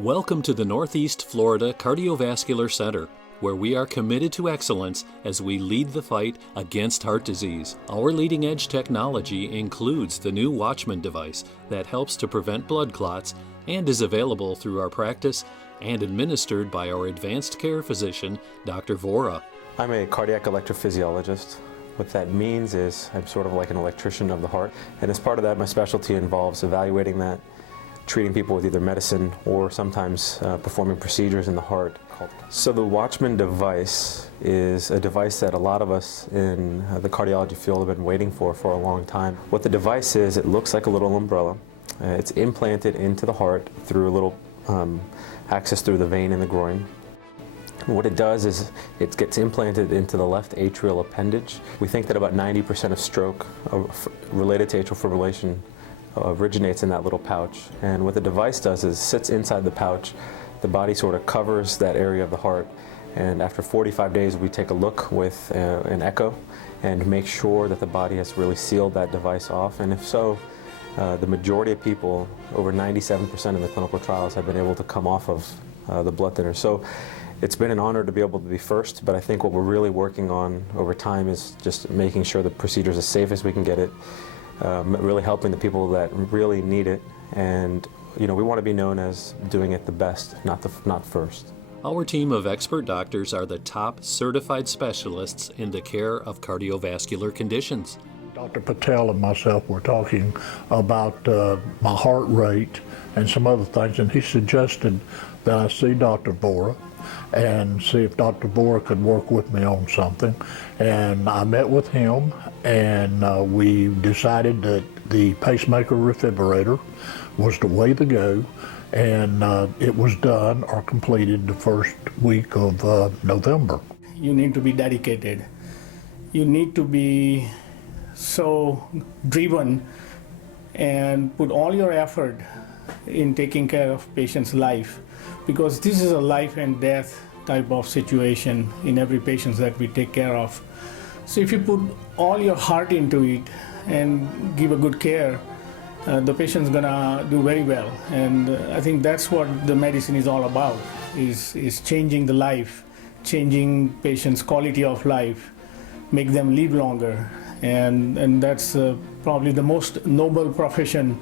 Welcome to the Northeast Florida Cardiovascular Center, where we are committed to excellence as we lead the fight against heart disease. Our leading-edge technology includes the new Watchman device that helps to prevent blood clots and is available through our practice and administered by our advanced care physician, Dr. Vora. I'm a cardiac electrophysiologist. What that means is I'm sort of like an electrician of the heart, and as part of that, my specialty involves evaluating that, treating people with either medicine or sometimes performing procedures in the heart. So the Watchman device is a device that a lot of us in the cardiology field have been waiting for a long time. What the device is, it looks like a little umbrella. It's implanted into the heart through a little access through the vein in the groin. What it does is it gets implanted into the left atrial appendage. We think that about 90% of stroke related to atrial fibrillation originates in that little pouch. And what the device does is sits inside the pouch. The body sort of covers that area of the heart. And after 45 days, we take a look with an echo and make sure that the body has really sealed that device off. And if so, the majority of people, over 97% of the clinical trials, have been able to come off of the blood thinner. So it's been an honor to be able to be first, but I think what we're really working on over time is just making sure the procedure is as safe as we can get it, really helping the people that really need it, and we want to be known as doing it the best, not first. Our team of expert doctors are the top certified specialists in the care of cardiovascular conditions. Dr. Patel and myself were talking about my heart rate and some other things, and he suggested that I see Dr. Vora and see if Dr. Vora could work with me on something. And I met with him, and we decided that the pacemaker refibrillator was the way to go, and it was done or completed the first week of November. You need to be dedicated. You need to be so driven and put all your effort in taking care of patient's life, because this is a life and death type of situation in every patient that we take care of. So if you put all your heart into it and give a good care, the patient's gonna do very well. And I think that's what the medicine is all about, is changing the life, changing patients' quality of life, make them live longer. And that's probably the most noble profession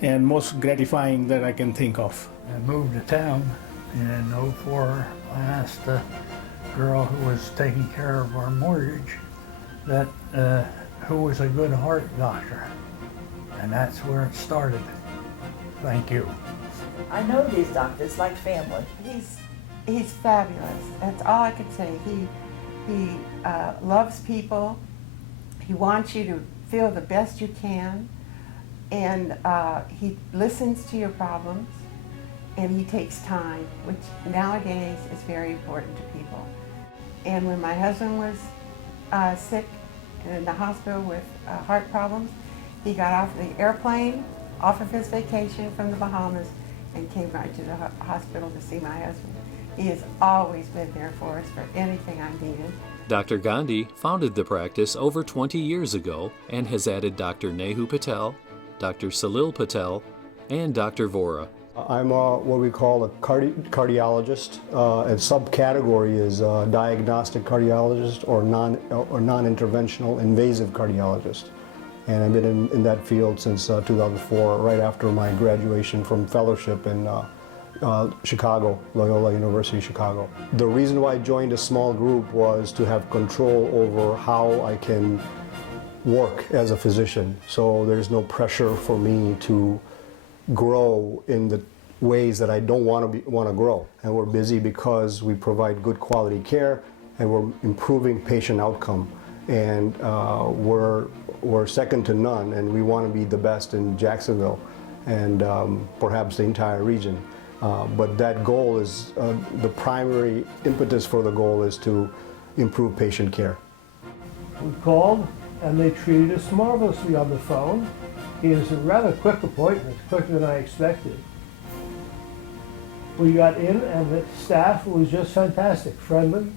and most gratifying that I can think of. I moved to town, and in '04 I asked the girl who was taking care of our mortgage that who was a good heart doctor, and that's where it started. Thank you. I know these doctors like family. He's fabulous. That's all I could say. He loves people. He wants you to feel the best you can, and he listens to your problems, and he takes time, which nowadays is very important to people. And when my husband was sick and in the hospital with heart problems, he got off the airplane, off of his vacation from the Bahamas, and came right to the hospital to see my husband. He has always been there for us for anything I needed. Dr. Gandhi founded the practice over 20 years ago and has added Dr. Nehu Patel, Dr. Salil Patel, and Dr. Vora. I'm what we call a cardiologist, and subcategory is diagnostic cardiologist or non-interventional invasive cardiologist. And I've been in that field since 2004, right after my graduation from fellowship in Chicago, Loyola University, Chicago. The reason why I joined a small group was to have control over how I can work as a physician. So there's no pressure for me to grow in the ways that I don't want to grow. And we're busy because we provide good quality care and we're improving patient outcome. And we're second to none, and we want to be the best in Jacksonville and perhaps the entire region. But that goal is, the primary impetus for the goal is to improve patient care. We called and they treated us marvelously on the phone. It was a rather quick appointment, quicker than I expected. We got in and the staff was just fantastic, friendly,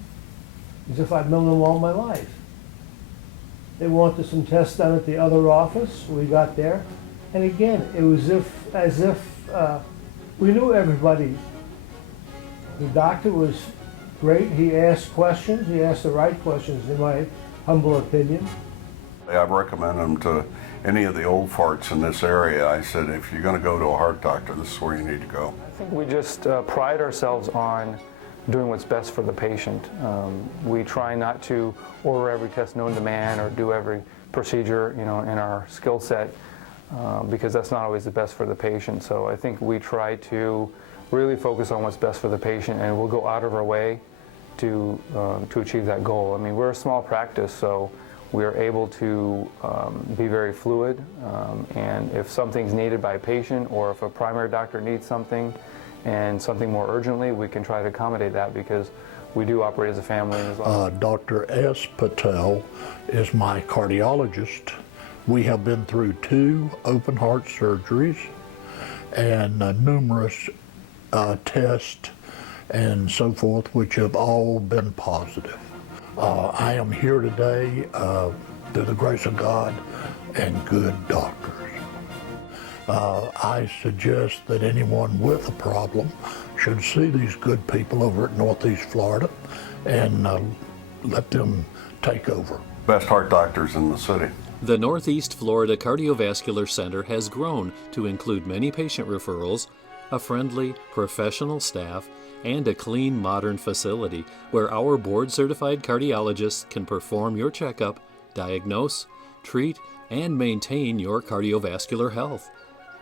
as if I'd known them all my life. They wanted some tests done at the other office. We got there, and again, it was as if We knew everybody. The doctor was great. He asked questions. He asked the right questions, in my humble opinion. I recommend them to any of the old farts in this area. I said, if you're going to go to a heart doctor, this is where you need to go. I think we just pride ourselves on doing what's best for the patient. We try not to order every test known to man or do every procedure, in our skill set, because that's not always the best for the patient. So I think we try to really focus on what's best for the patient, and we'll go out of our way to achieve that goal. I mean, we're a small practice, so we are able to be very fluid, and if something's needed by a patient, or if a primary doctor needs something and something more urgently, we can try to accommodate that, because we do operate as a family as well. Dr. S. Patel is my cardiologist. We have been through 2 open heart surgeries and numerous tests and so forth, which have all been positive. I am here today through the grace of God and good doctors. I suggest that anyone with a problem should see these good people over at Northeast Florida and let them take over. Best heart doctors in the city. The Northeast Florida Cardiovascular Center has grown to include many patient referrals, a friendly, professional staff, and a clean, modern facility where our board-certified cardiologists can perform your checkup, diagnose, treat, and maintain your cardiovascular health.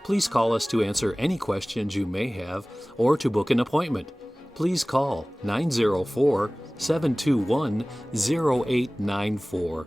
Please call us to answer any questions you may have or to book an appointment. Please call 904-721-0894.